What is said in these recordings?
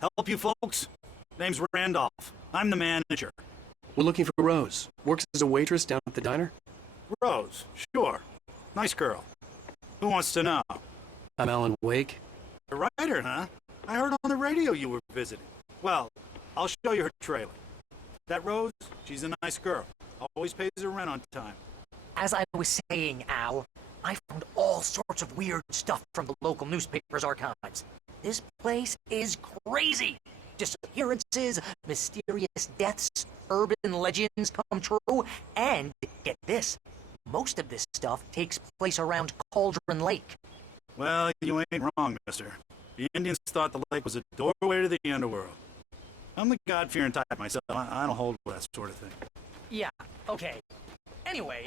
Help you folks? Name's Randolph. I'm the manager. We're looking for Rose. Works as a waitress down at the diner. Rose, sure. Nice girl. Who wants to know? I'm Alan Wake. The writer, huh? I heard on the radio you were visiting. Well, I'll show you her trailer. That Rose, she's a nice girl. Always pays her rent on time. As I was saying, Al, I found all sorts of weird stuff from the local newspaper's archives. This place is crazy. Disappearances, mysterious deaths, urban legends come true, and, get this, most of this stuff takes place around Cauldron Lake. Well, you ain't wrong, mister. The Indians thought the lake was a doorway to the underworld. I'm the God-fearing type myself. I don't hold with that sort of thing. Yeah, okay. Anyway,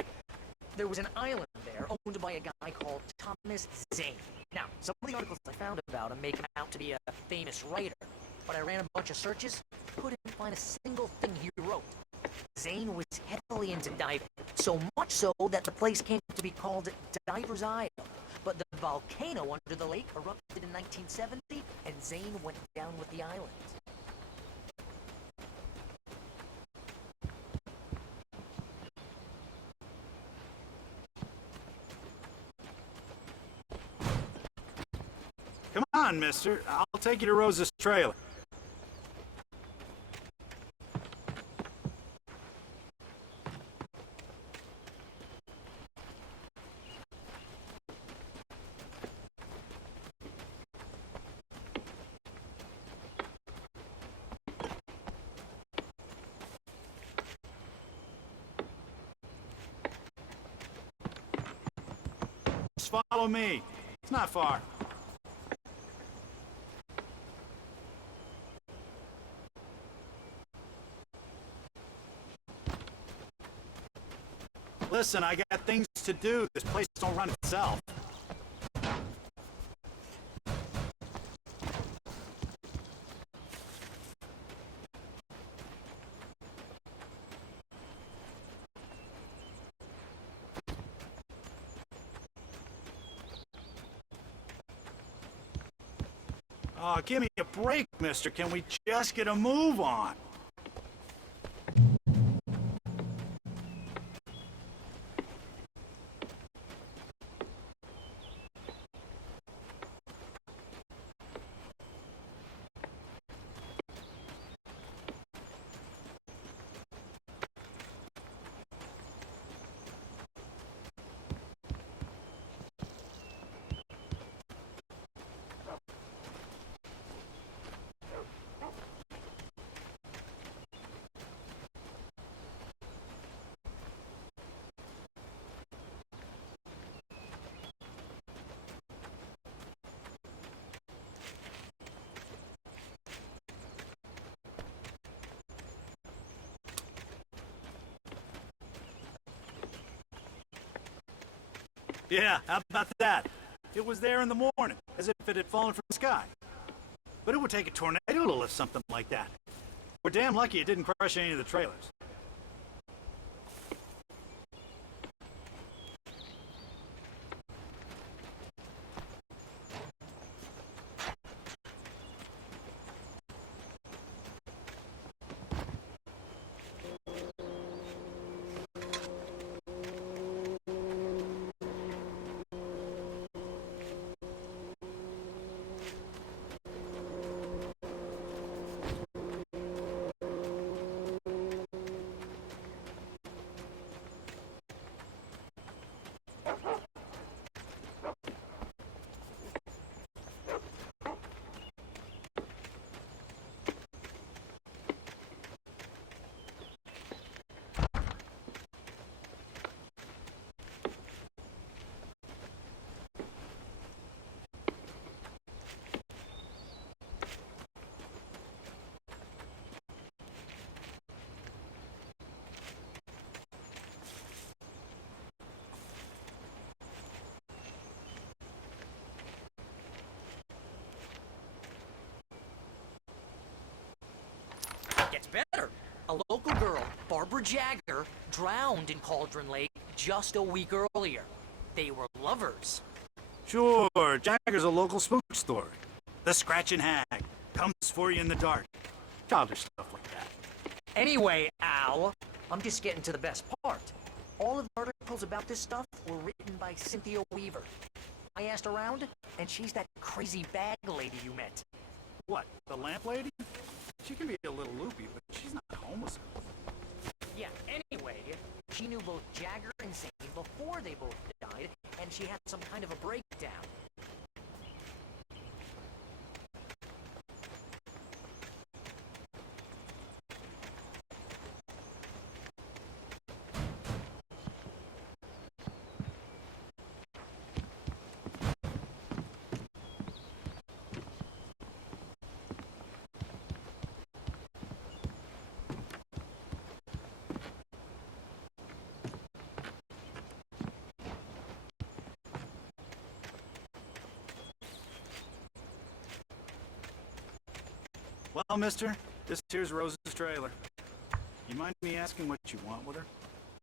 there was an island there owned by a guy called Thomas Zane. Now, some of the articles I found about him make him out to be a famous writer, but I ran a bunch of searches, couldn't find a single thing he wrote. Zane was heavily into diving, so much so that the place came to be called Diver's Isle. But the volcano under the lake erupted in 1970, and Zane went down with the island. Come on, mister. I'll take you to Rose's trailer. Just follow me. It's not far. Listen, I got things to do. This place don't run itself. Oh, give me a break, mister. Can we just get a move on? Yeah, how about that? It was there in the morning, as if it had fallen from the sky. But it would take a tornado to lift something like that. We're damn lucky it didn't crush any of the trailers. Gets better. A local girl, Barbara Jagger, drowned in Cauldron Lake just a week earlier. They were lovers. Sure, Jagger's a local spook story. The Scratching Hag. comes for you in the dark. Childish stuff like that. Anyway, Al, I'm just getting to the best part. All of the articles about this stuff were written by Cynthia Weaver. I asked around, and she's that crazy bag lady you met. What, the lamp lady? She can be a little loopy, but she's not homeless. Yeah, anyway, she knew both Jagger and Zane before they both died, and she had some kind of a breakdown. Well, mister, this here's Rose's trailer. You mind me asking what you want with her?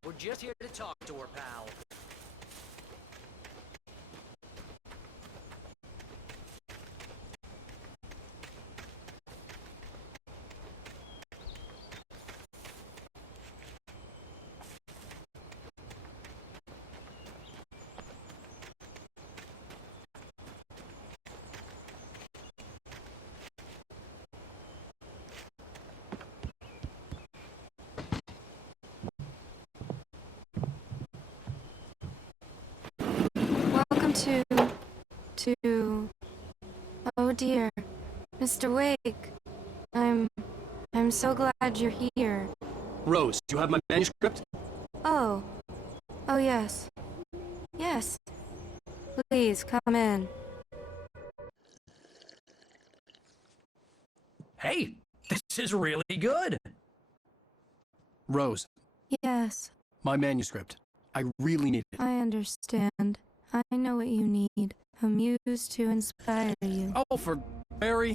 We're just here to talk to her, pal. Welcome to... Oh dear, Mr. Wake. I'm so glad you're here. Rose, do you have my manuscript? Oh. Oh yes. Yes. Please, come in. Hey, this is really good. Rose, Yes, my manuscript. I really need it. I understand. I know what you need. A muse to inspire you. Oh, for Barry.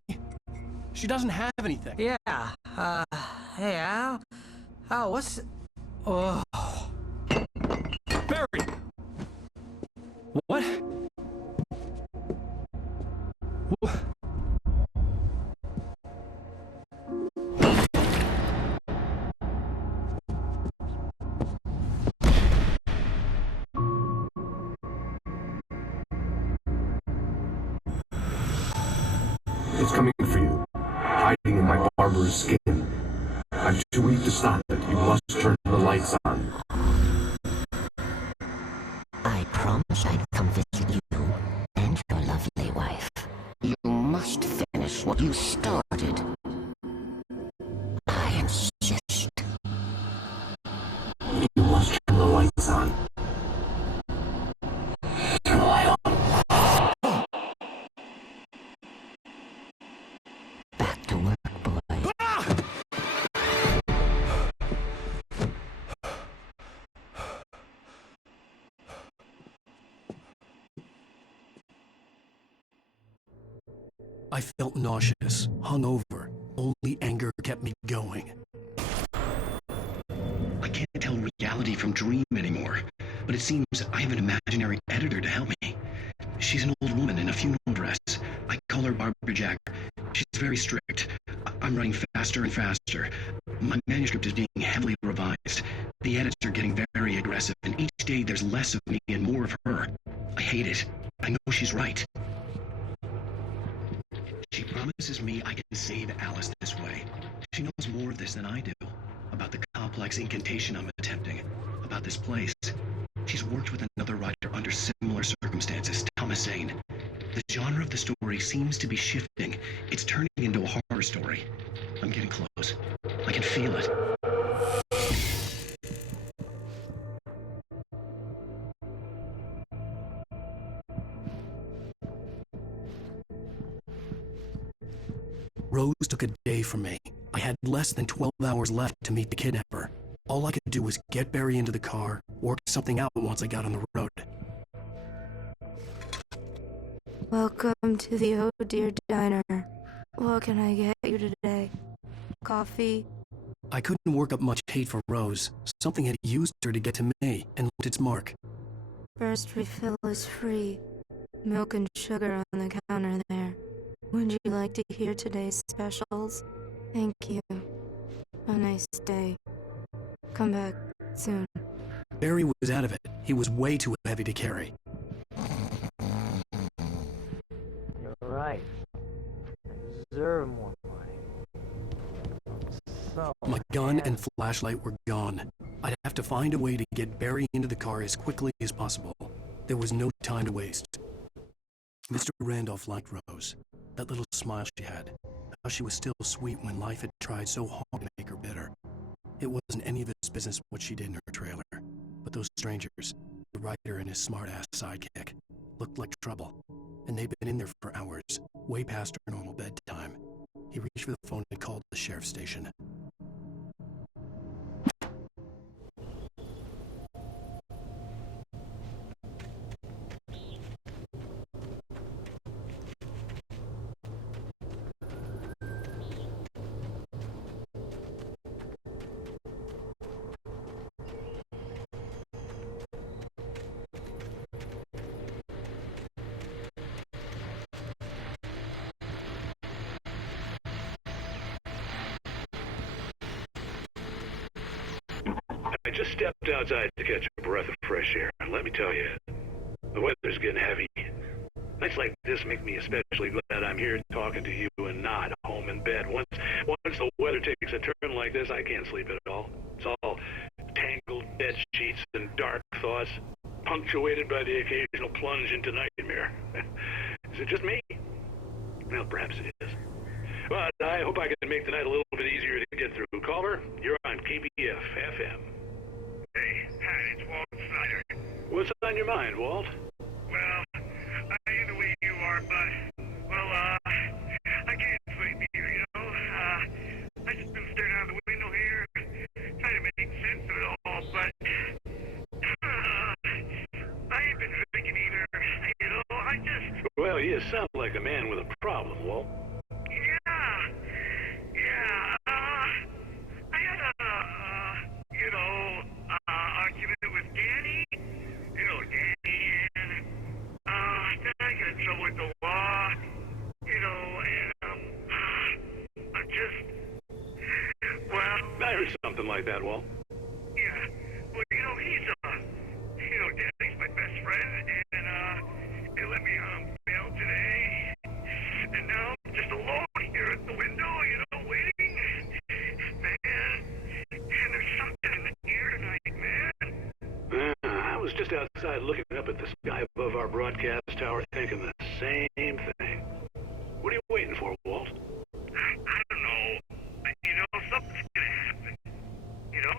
She doesn't have anything. Yeah, hey, Al. Oh, what's... Oh... Barry! What? It's coming for you, hiding in my barber's skin. I'm too weak to stop it. You must turn the lights on. I promised I'd come visit you and your lovely wife. You must finish what you started. I insist. You must turn the lights on. Turn the light on. Back to work, boy. I felt nauseous, hungover. Only anger kept me going. I can't tell reality from dream anymore, but it seems I have an imaginary editor to help me. She's an old woman in a funeral dress. I call her Barbara Jagger. She's very strict. I'm writing faster and faster. My manuscript is being heavily revised. The edits are getting very aggressive, and each day there's less of me and more of her. I hate it. I know she's right. She promises me I can save Alice this way. She knows more of this than I do. About the complex incantation I'm attempting. About this place. She's worked with another writer under similar circumstances, Thomas Zane. The genre of the story seems to be shifting. It's turning into a horror story. I'm getting close. I can feel it. Rose took a day from me. I had less than 12 hours left to meet the kidnapper. All I could do was get Barry into the car, work something out once I got on the road. Welcome to the Oh Dear Diner. What can I get you today? Coffee? I couldn't work up much hate for Rose. Something had used her to get to me and left its mark. First refill is free. Milk and sugar on the counter there. Would you like to hear today's specials? Thank you. A nice day. Come back soon. Barry was out of it. He was way too heavy to carry. You're right. I deserve more money. So... My gun and flashlight were gone. I'd have to find a way to get Barry into the car as quickly as possible. There was no time to waste. Mr. Randolph liked Rose. That little smile she had. How she was still sweet when life had tried so hard to make her bitter. It wasn't any of his business what she did in her trailer. But those strangers, the writer and his smart-ass sidekick, looked like trouble. And they'd been in there for hours, way past her normal bedtime. He reached for the phone and called the sheriff's station. I just stepped outside to catch a breath of fresh air, and let me tell you, the weather's getting heavy. Nights like this make me especially glad I'm here talking to you and not home in bed. Once the weather takes a turn like this, I can't sleep at all. It's all tangled bed sheets and dark thoughts, punctuated by the occasional plunge into nightmare. Is it just me? Well, perhaps it is. But I hope I can make the night a little bit easier to get through. Caller, you're on KPF FM. Hey, Pat, it's Walt Snyder. What's on your mind, Walt? Well, I ain't the way you are, but, well, I can't sleep either, you know? I just been staring out the window here, trying to make sense of it all, but, I ain't been thinking either, you know? I just... Well, you sound like a man with a problem, Walt. I had a, argument with Danny. You know, Danny, and, then I got in trouble with the law, you know, and, I'm just, well... I heard something like that, Walt. Yeah, well, you know, Danny's my best friend, and, he let me on bail today, and now I'm just alone here at the window, you know, waiting. Man, and there's something in the air tonight, man. I was just outside looking up at the sky above our broadcast tower thinking the same thing. What are you waiting for, Walt? I don't know. You know, something's gonna happen. You know,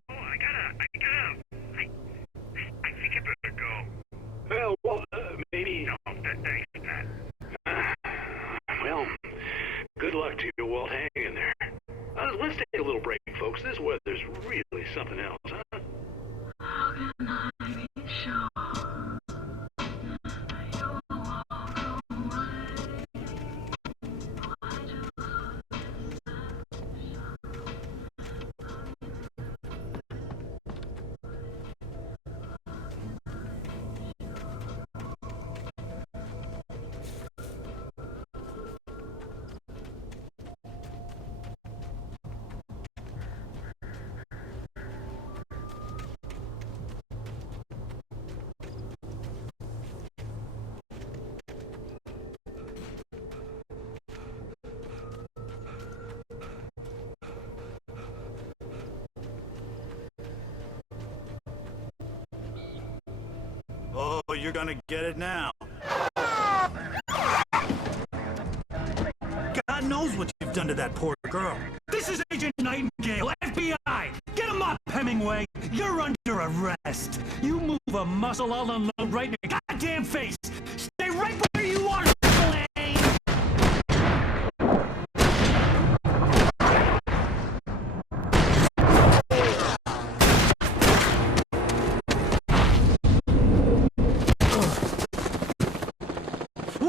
I think I better go. Well, Walt, maybe... No, thanks, Pat. Well, good luck to you, Walt. Hang in there. Let's take a little break, folks. This weather's really something else, huh? How can I be sure you'll walk away? Why do love Oh, you're gonna get it now. God knows what you've done to that poor girl. This is Agent Nightingale, FBI! Get him up, Hemingway! You're under arrest! You move a muscle, I'll unload right in your goddamn face! Stay right where you are, Lane!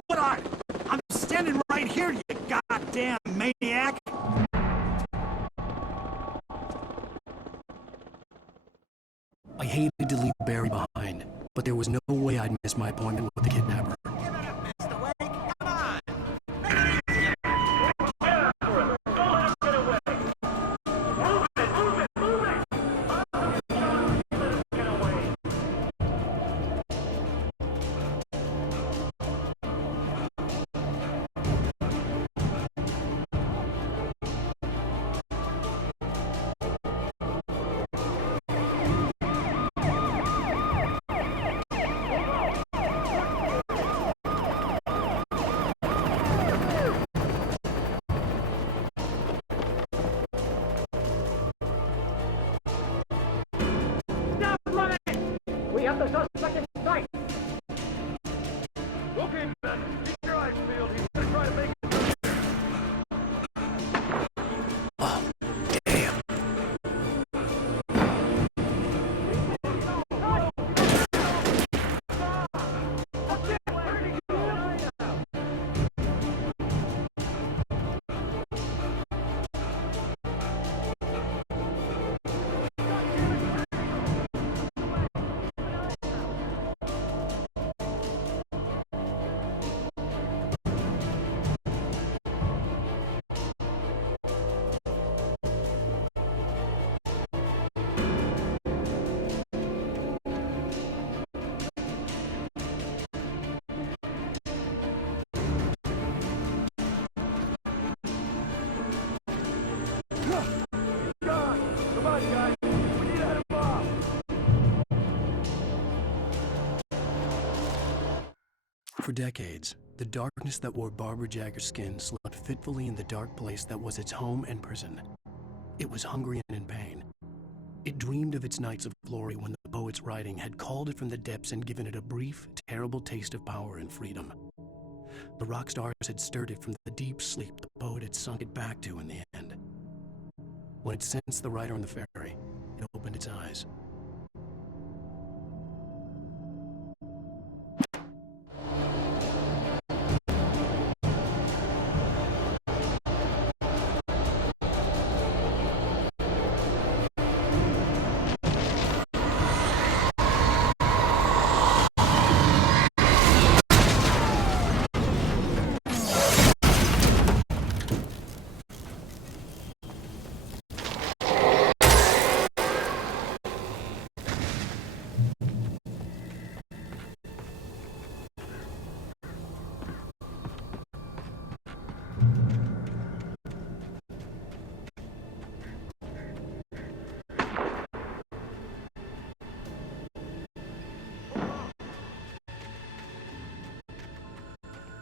What are? I'm standing right here, you goddamn maniac! I hated to leave Barry behind, but there was no way I'd miss my appointment with the kidnapper. Give it up, Mr. Wake. Come on. Make it easier. We have the suspect in sight! Okay, man. Keep your eyes peeled. He's gonna try to make it. Oh, damn. Come on, guys. We need to head him off. For decades, the darkness that wore Barbara Jagger's skin slept fitfully in the dark place that was its home and prison. It was hungry and in pain. It dreamed of its nights of glory when the poet's writing had called it from the depths and given it a brief, terrible taste of power and freedom. The rock stars had stirred it from the deep sleep the poet had sunk it back to in the end. When it sensed the rider on the ferry, it opened its eyes.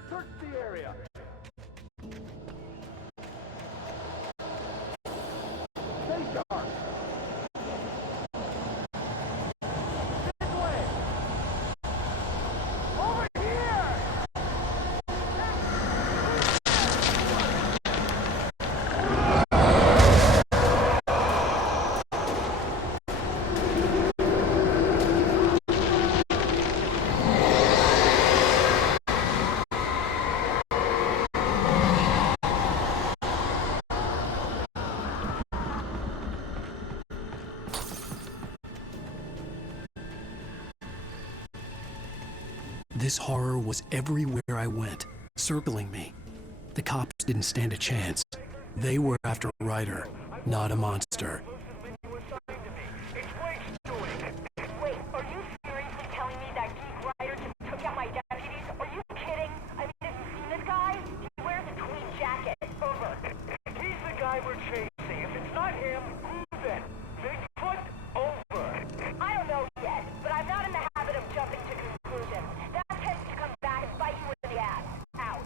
Search the area. Stay sharp. This way. Over here. This horror was everywhere I went, circling me. The cops didn't stand a chance. They were after a Ryder, not a monster. It's Wake's doing. Wait, are you seriously telling me that geek Ryder just took out my deputies? Are you kidding? I mean, have you seen this guy? He wears a tweed jacket. Over. He's the guy we're chasing. If it's not him, who then? Bigfoot? Over. I don't know yet, but I'm not in the habit of jumping to conclusions. That tends to come back and bite you in the ass. Out.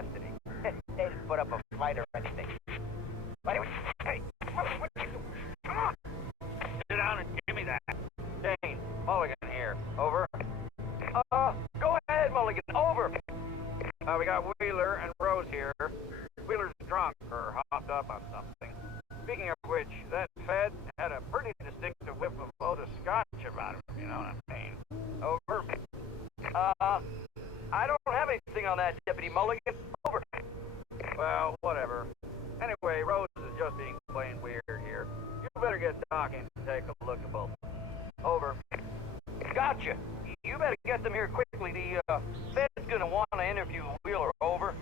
custody. They didn't put up a fight or anything. But anyway, hey, what you do? Come on! Sit down and give me that. Dane, Mulligan here. Over. Go ahead, Mulligan. Over. We got Wheeler and Rose here. Wheeler's drunk or hopped up on something. Speaking of which, that Fed had a pretty distinctive whiff of Otis Scotch about him, you know what I mean? Over. I don't have anything on that, Deputy Mulligan. Over. Well, whatever. Anyway, Rose is just being plain weird here. You better get talking and take a look at both. Over. Gotcha. You better get them here quickly. The Fed's gonna want to interview Wheeler. Over.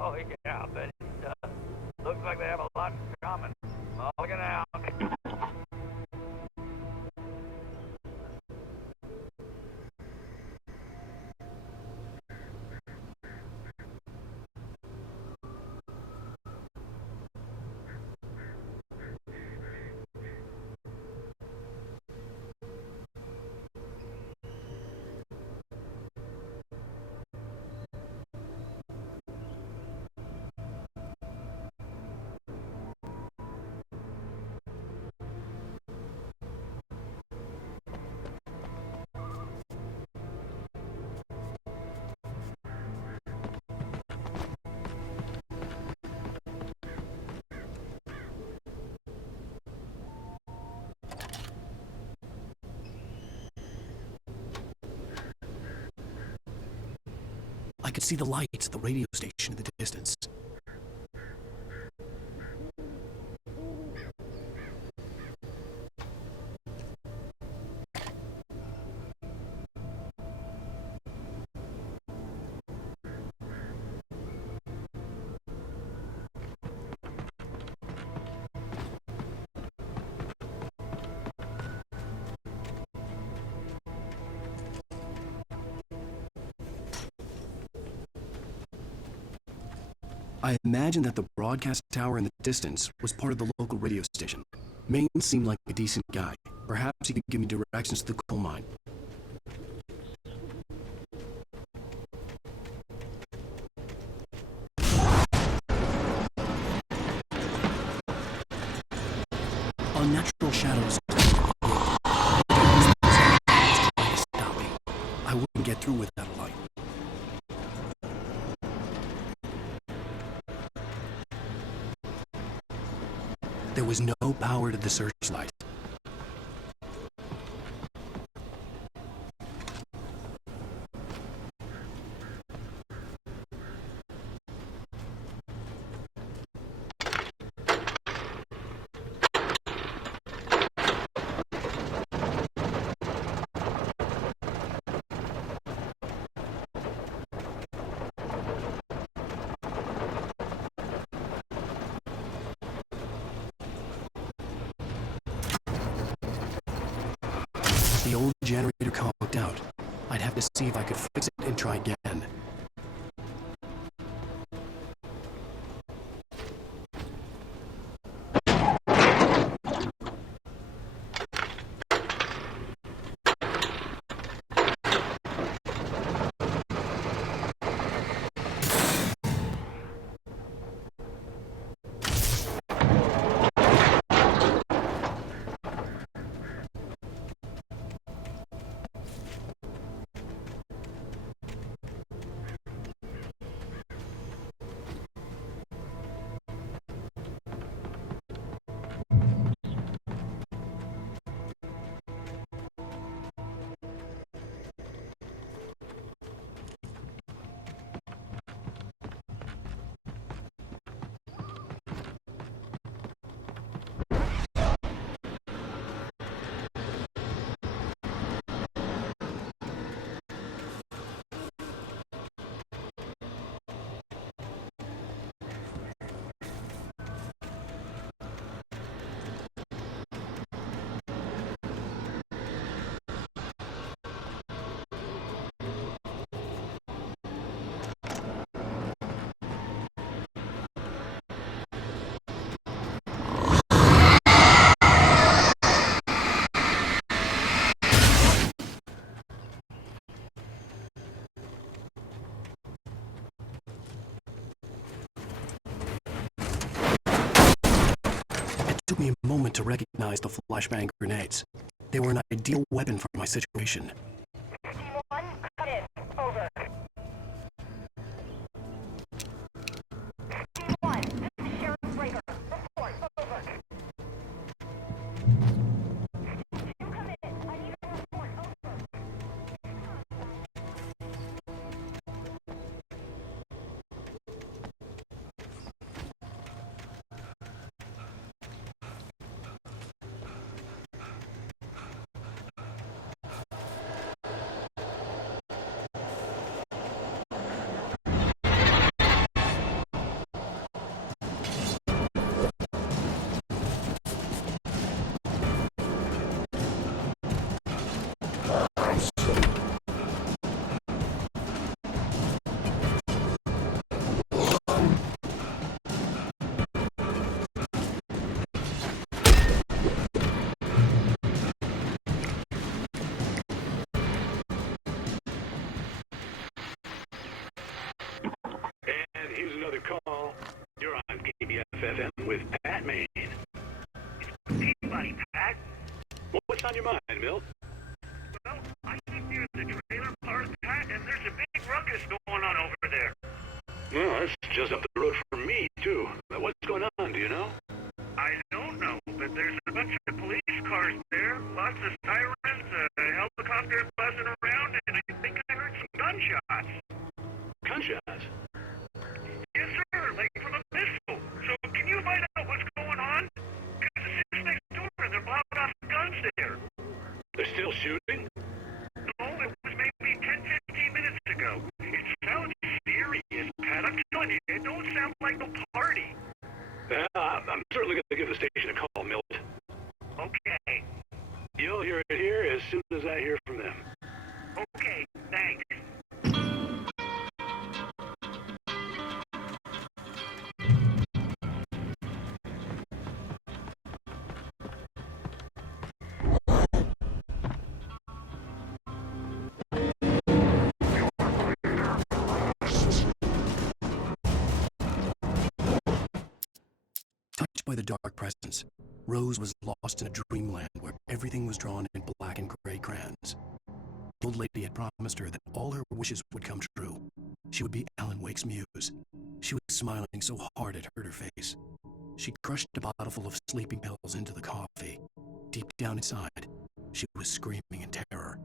Oh, yeah, I bet he does. Looks like they have a lot in common. Mulligan out. I could see the lights at the radio station in the distance. I imagine that the broadcast tower in the distance was part of the local radio station. Maine seemed like a decent guy. Perhaps he could give me directions to the coal mine. Unnatural shadows. Stop me. I wouldn't get through without a light. There was no power to the searchlight. The old generator conked out. I'd have to see if I could fix it and try again. took me a moment to recognize the flashbang grenades. They were an ideal weapon for my situation. Team 1, cut in. Over. Team 1, this is Sheriff Rager. Report. Over. You come in. I need a report. Over. And here's another call. You're on KBFFM with Pat Maine. Hey, buddy, Pat. What's on your mind, Milt? Well, I live near the trailer park, Pat, and there's a big ruckus going on over there. Well, that's just up the road from me, too. What's going on, do you know? I don't know, but there's a bunch of police cars there, lots of sirens, a helicopter buzzing around, and I think I heard some gunshots. Gunshots? Yes, sir, like from a missile. So can you find out what's going on? Because the city's next door, and they're blowing off guns there. They're still shooting? No, it was maybe 10, 15 minutes ago. It sounds serious, Pat. I'm telling you, it don't sound like no party. I'm certainly going to give the station a call, Milt. Okay. You'll hear it here as soon as I hear from them. Okay, thanks. Touched by the dark presence, Rose was lost in a dreamland where everything was drawn in black and gray crayons. The old lady had promised her that all her wishes would come true. She would be Alan Wake's muse. She was smiling so hard it hurt her face. She crushed a bottle full of sleeping pills into the coffee. Deep down inside, she was screaming in terror.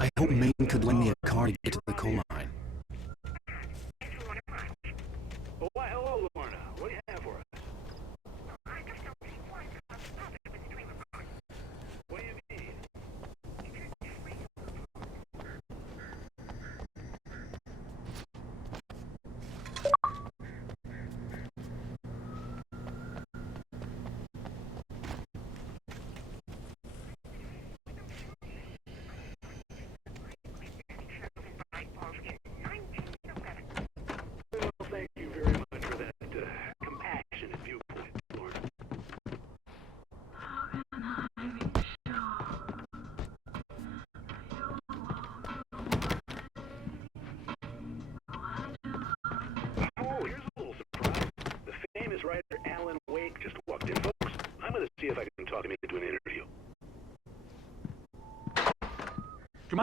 I hope Maine could lend me a car to get to the coal mine. Oh, why, hello, Lorna. What do you have for us?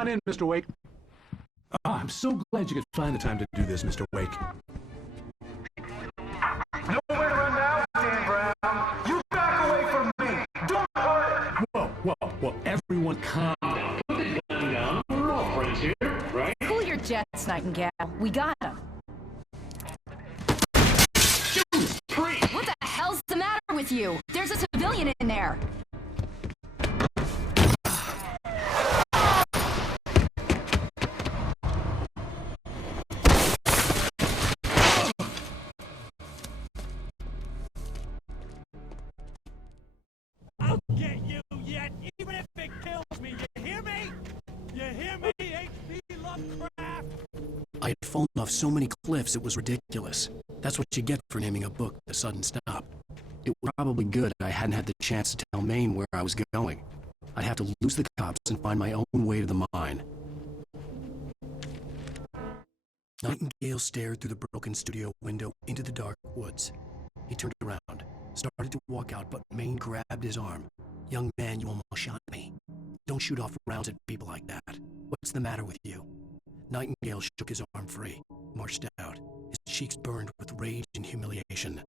on in, Mr. Wake. Oh, I'm so glad you could find the time to do this, Mr. Wake. Nowhere to run now, Dan Brown. You back away from me. Don't hurt it. Whoa, everyone calm down. Put the gun down. We're all friends here, right? Cool your jets, Nightingale. We got him. What the hell's the matter with you? There's a civilian in there. I'll get you yet, even if it kills me. You hear me? You hear me, H.P. Lovecraft? I had fallen off so many cliffs it was ridiculous. That's what you get for naming a book The Sudden Stop. It was probably good I hadn't had the chance to tell Maine where I was going. I'd have to lose the cops and find my own way to the mine. Nightingale stared through the broken studio window into the dark woods. He turned around, started to walk out, but Maine grabbed his arm. "Young man, you almost shot me. Don't shoot off rounds at people like that. What's the matter with you?" Nightingale shook his arm free, marched out. His cheeks burned with rage and humiliation.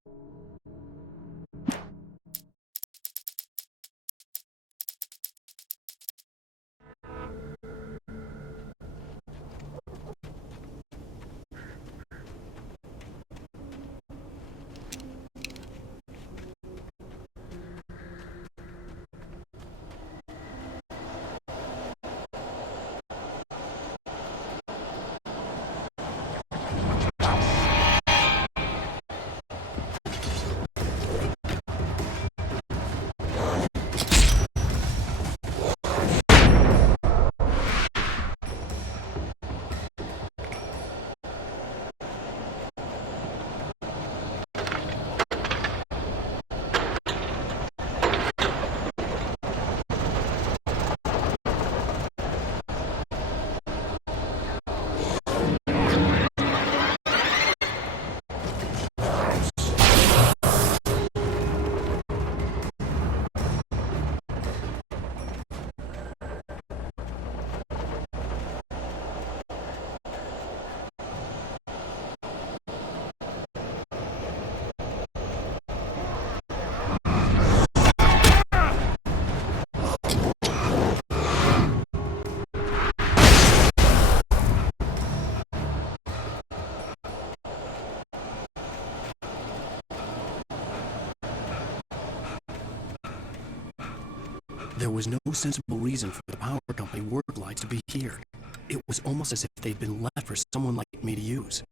There was no sensible reason for the power company work lights to be here. It was almost as if they'd been left for someone like me to use.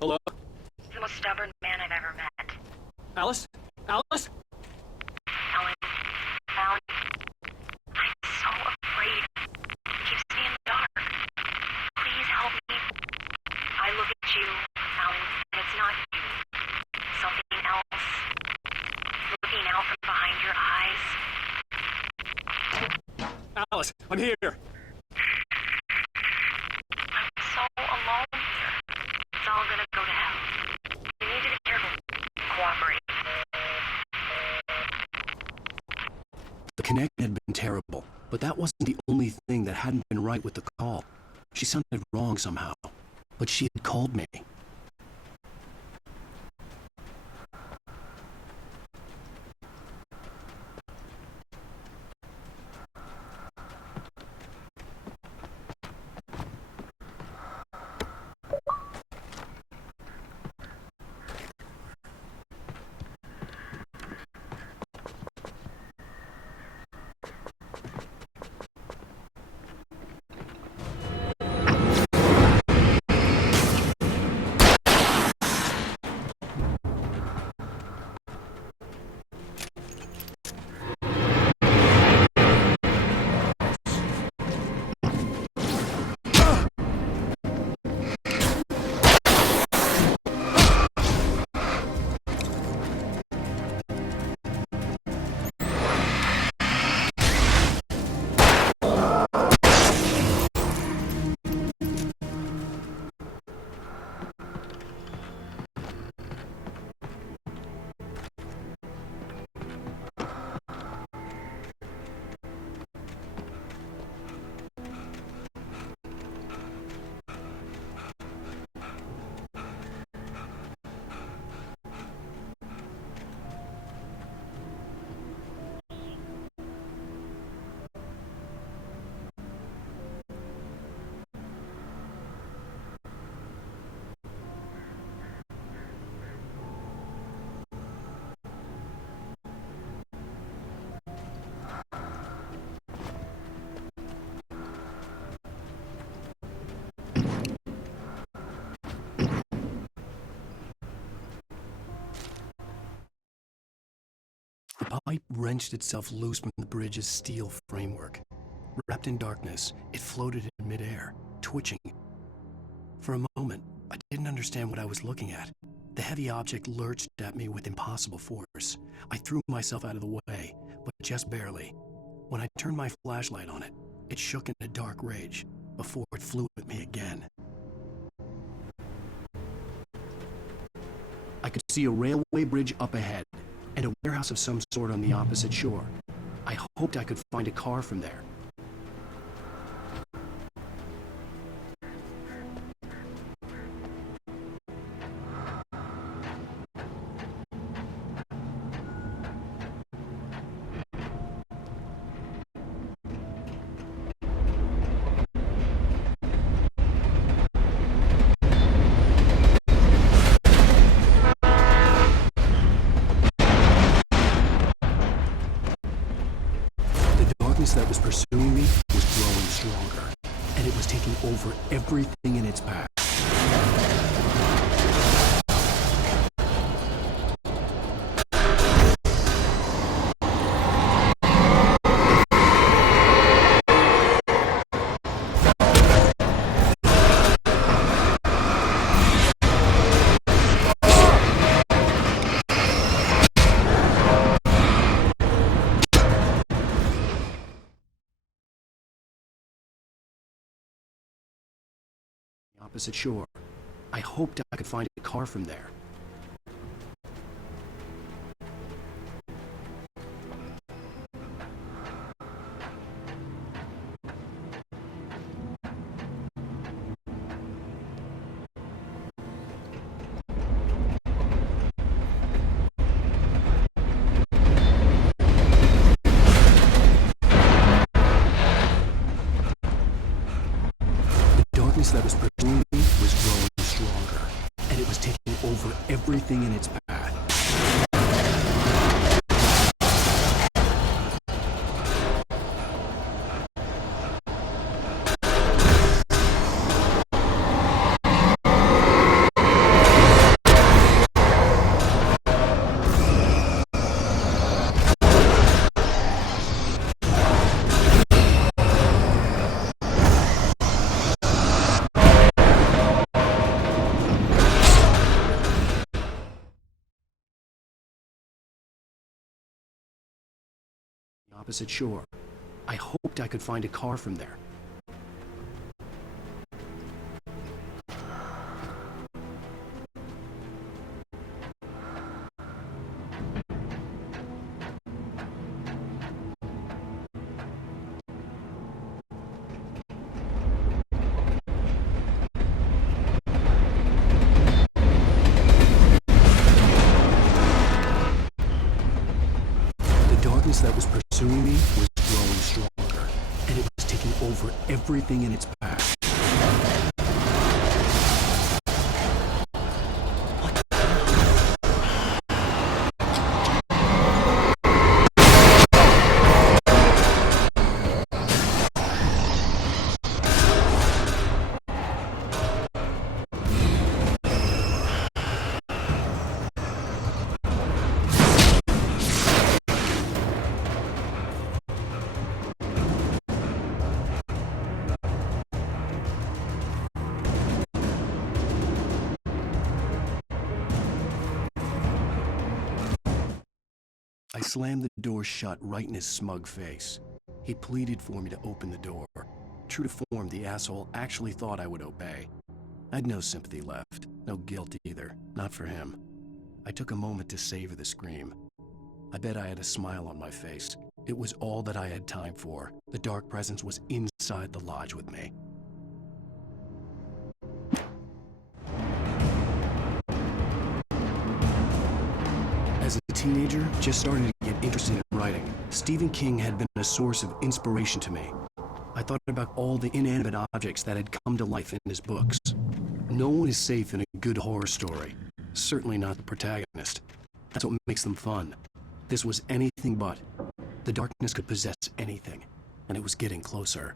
Hello? The most stubborn man I've ever met. Alice? Alice? Alan, I'm so afraid. It keeps me in the dark. Please help me. I look at you, Alan, and it's not you. Something else. Looking out from behind your eyes. Alice, I'm here. I'm so alone here. It's all gonna go to hell. You need to be careful. Cooperate. The connection had been terrible, but that wasn't the only thing that hadn't been right with the call. She sounded wrong somehow, but she had called me. The pipe wrenched itself loose from the bridge's steel framework. Wrapped in darkness, it floated in midair, twitching. For a moment, I didn't understand what I was looking at. The heavy object lurched at me with impossible force. I threw myself out of the way, but just barely. When I turned my flashlight on it, it shook in a dark rage before it flew at me again. I could see a railway bridge up ahead, and a warehouse of some sort on the opposite shore. I hoped I could find a car from there. That was pursuing me was growing stronger, and it was taking over everything in its path. opposite shore. I hoped I could find a car from there. That was pursuing me was growing stronger, and it was taking over everything in its path. Opposite shore. I hoped I could find a car from there. That was pursuing me was growing stronger, and it was taking over everything in its path. I slammed the door shut right in his smug face. He pleaded for me to open the door. True to form, the asshole actually thought I would obey. I'd no sympathy left, no guilt either, not for him. I took a moment to savor the scream. I bet I had a smile on my face. It was all that I had time for. The dark presence was inside the lodge with me. As a teenager, just starting to get interested in writing, Stephen King had been a source of inspiration to me. I thought about all the inanimate objects that had come to life in his books. No one is safe in a good horror story. Certainly not the protagonist. That's what makes them fun. This was anything but. The darkness could possess anything, and it was getting closer.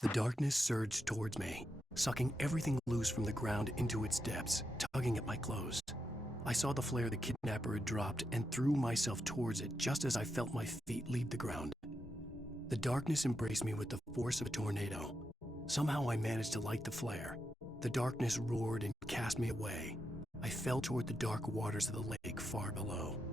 The darkness surged towards me, sucking everything loose from the ground into its depths, tugging at my clothes. I saw the flare the kidnapper had dropped and threw myself towards it just as I felt my feet leave the ground. The darkness embraced me with the force of a tornado. Somehow I managed to light the flare. The darkness roared and cast me away. I fell toward the dark waters of the lake far below.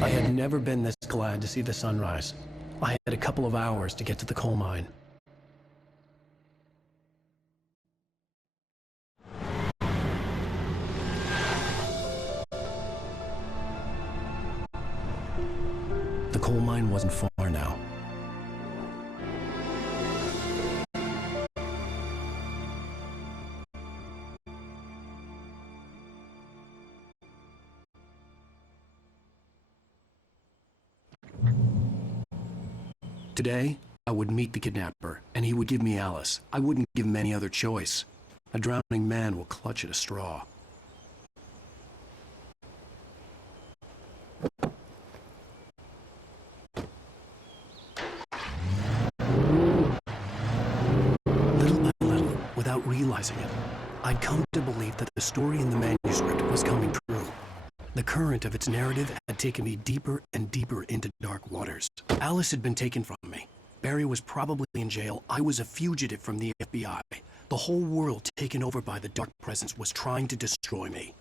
I had never been this glad to see the sunrise. I had a couple of hours to get to the coal mine. The coal mine wasn't far now. Today, I would meet the kidnapper, and he would give me Alice. I wouldn't give him any other choice. A drowning man will clutch at a straw. Little by little, without realizing it, I'd come to believe that the story in the manuscript was coming true. The current of its narrative had taken me deeper and deeper into dark waters. Alice had been taken from me. Barry was probably in jail. I was a fugitive from the FBI. The whole world taken over by the Dark Presence was trying to destroy me.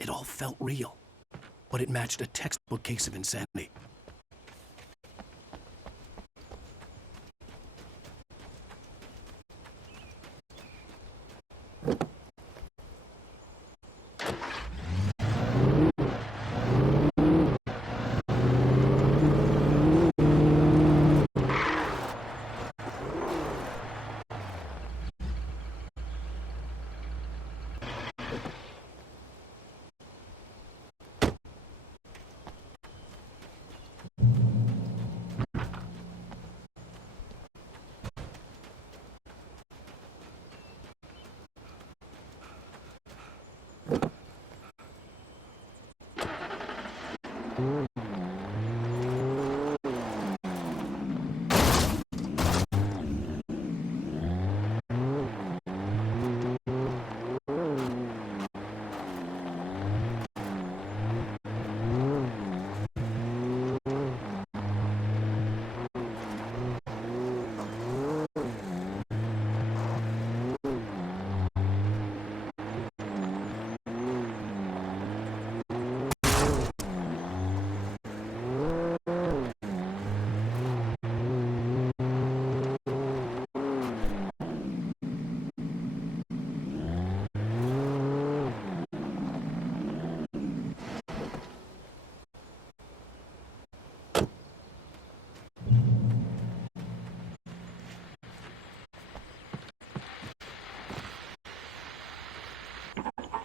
It all felt real, but it matched a textbook case of insanity.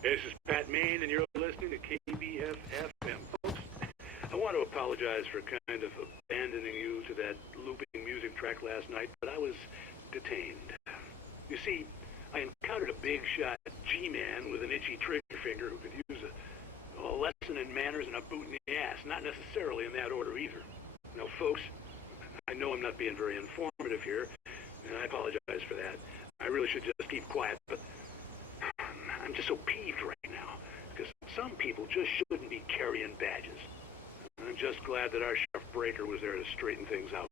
This is Pat Main, and you're listening to KBF-FM. Folks, I want to apologize for kind of abandoning you to that looping music track last night, but I was detained. You see, I encountered a big-shot G-man with an itchy trigger finger who could use a lesson in manners and a boot in the ass, not necessarily in that order either. Now, folks, I know I'm not being very informative here, and I apologize for that. I really should just keep quiet, but I'm just so peeved right now, because some people just shouldn't be carrying badges. I'm just glad that our Sheriff Breaker was there to straighten things out.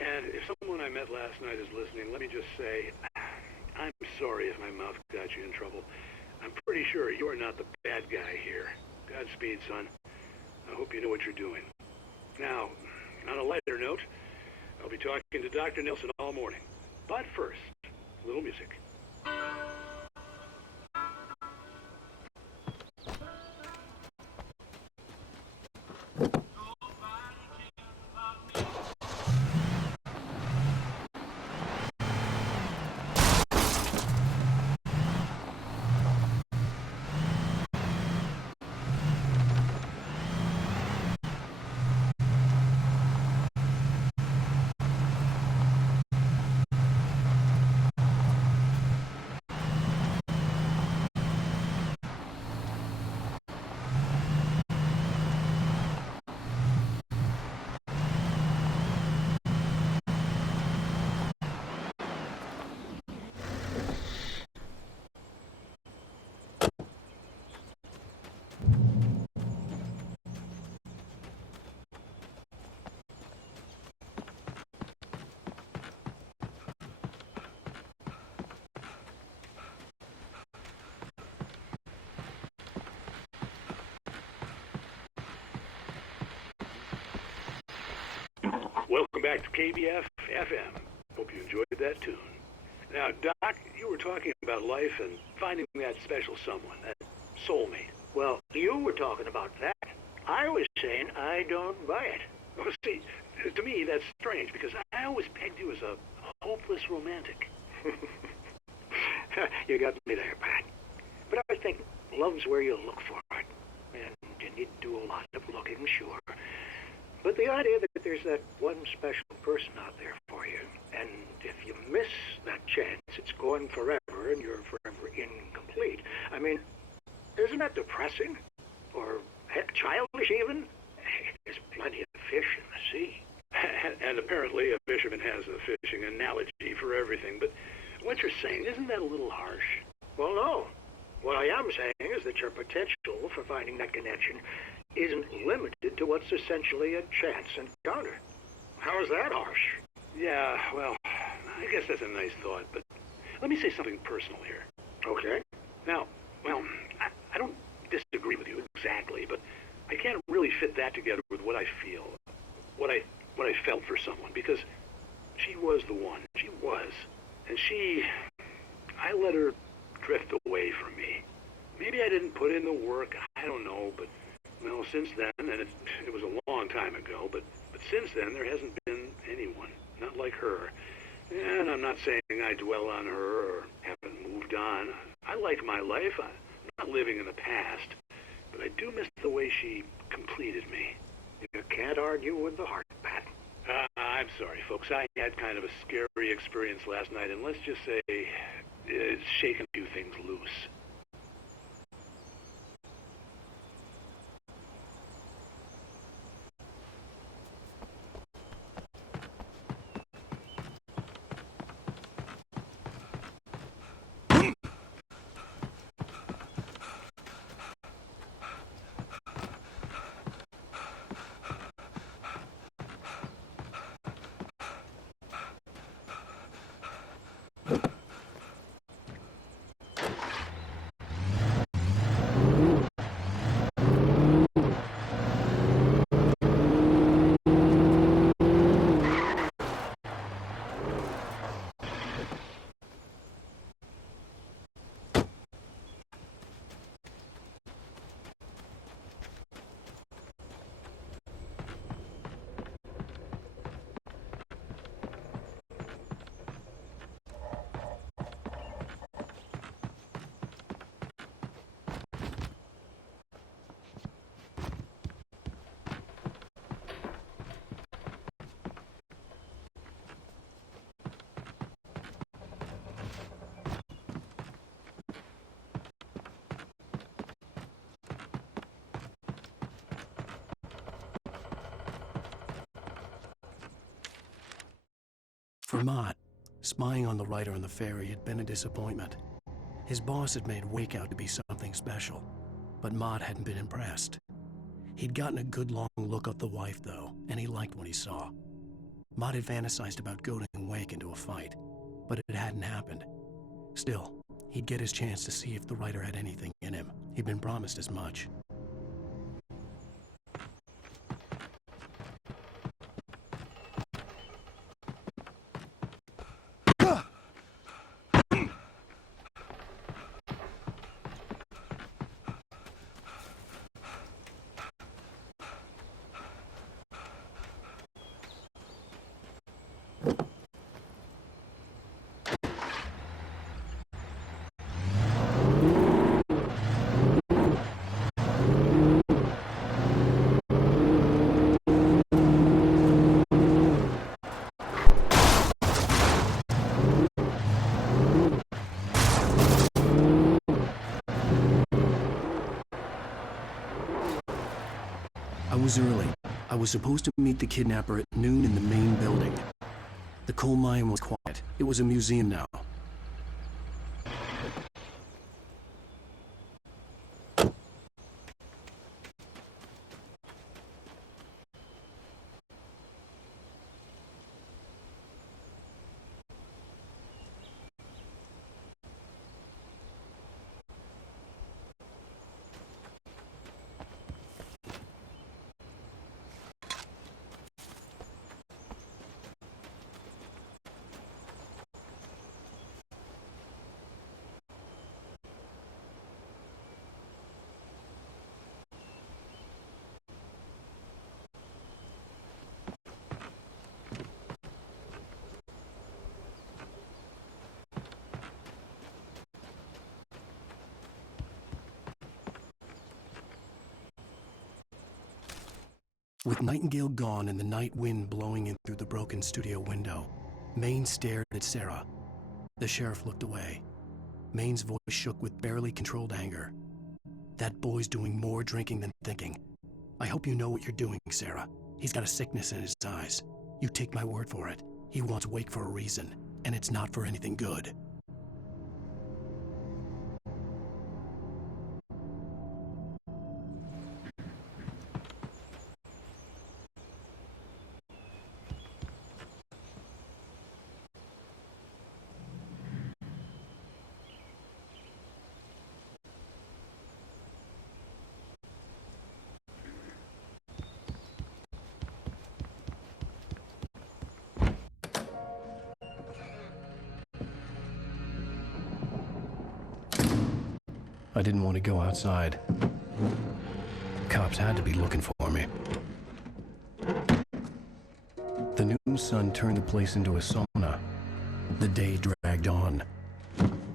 And if someone I met last night is listening, let me just say, I'm sorry if my mouth got you in trouble. I'm pretty sure you're not the bad guy here. Godspeed, son. I hope you know what you're doing. Now, on a lighter note, I'll be talking to Dr. Nelson all morning. But first, a little music. Welcome back to KBF-FM. Hope you enjoyed that tune. Now, Doc, you were talking about life and finding that special someone, that soulmate. Well, you were talking about that. I was saying I don't buy it. Well, see, to me, that's strange, because I always pegged you as a hopeless romantic. You got me there, Pat. But I think love's where you look for it. And you need to do a lot of looking, sure. But the idea that there's that one special person out there for you. And if you miss that chance, it's gone forever and you're forever incomplete. I mean, isn't that depressing? Or, heck, childish even? There's plenty of fish in the sea. And apparently a fisherman has a fishing analogy for everything, but what you're saying, isn't that a little harsh? Well, no. What I am saying is that your potential for finding that connection isn't limited to what's essentially a chance encounter. How is that harsh? Yeah, well, I guess that's a nice thought, but let me say something personal here. Okay. Now, well, I don't disagree with you exactly, but I can't really fit that together with what I feel, what I felt for someone, because she was the one. She was. And I let her drift away from me. Maybe I didn't put in the work, I don't know, but, well, since then, and it was a long time ago, but since then there hasn't been anyone, not like her. And I'm not saying I dwell on her or haven't moved on. I like my life. I'm not living in the past, but I do miss the way she completed me. You can't argue with the heart, Pat. I'm sorry, folks. I had kind of a scary experience last night, and let's just say it's shaken a few things loose. For Mott, spying on the writer on the ferry had been a disappointment. His boss had made Wake out to be something special, but Mott hadn't been impressed. He'd gotten a good long look at the wife, though, and he liked what he saw. Mott had fantasized about goading Wake into a fight, but it hadn't happened. Still, he'd get his chance to see if the writer had anything in him. He'd been promised as much. I was early. I was supposed to meet the kidnapper at noon in the main building. The coal mine was quiet. It was a museum now. With Nightingale gone and the night wind blowing in through the broken studio window, Maine stared at Sarah. The sheriff looked away. Maine's voice shook with barely controlled anger. That boy's doing more drinking than thinking. I hope you know what you're doing, Sarah. He's got a sickness in his eyes. You take my word for it. He wants Wake for a reason, and it's not for anything good. I didn't want to go outside. Cops had to be looking for me. The noon sun turned the place into a sauna. The day dragged on.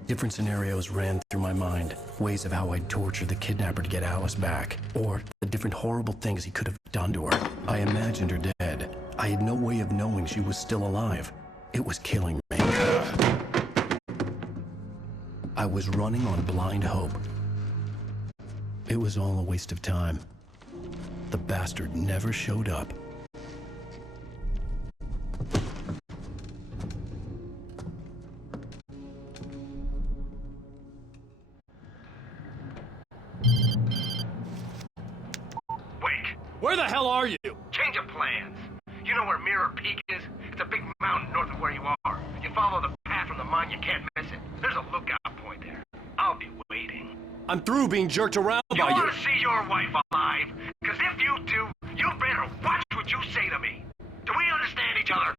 Different scenarios ran through my mind. Ways of how I'd torture the kidnapper to get Alice back. Or the different horrible things he could have done to her. I imagined her dead. I had no way of knowing she was still alive. It was killing me. I was running on blind hope. It was all a waste of time. The bastard never showed up. Wake. Where the hell are you? Change of plans. You know where Mirror Peak is? It's a big mountain north of where you are. You follow the path from the mine, you can't miss it. There's a lookout point there. I'll be waiting. I'm through being jerked around by you. You want to see your wife alive? Because if you do, you better watch what you say to me. Do we understand each other?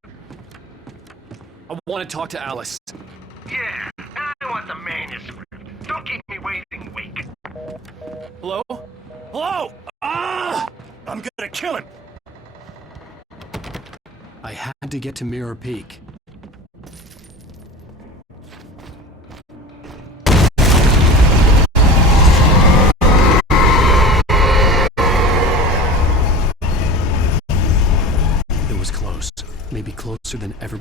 I want to talk to Alice. Yeah, and I want the manuscript. Don't keep me waiting, Wake. Hello? Hello? Ah! I'm gonna kill him. I had to get to Mirror Peak. It was close. Maybe closer than ever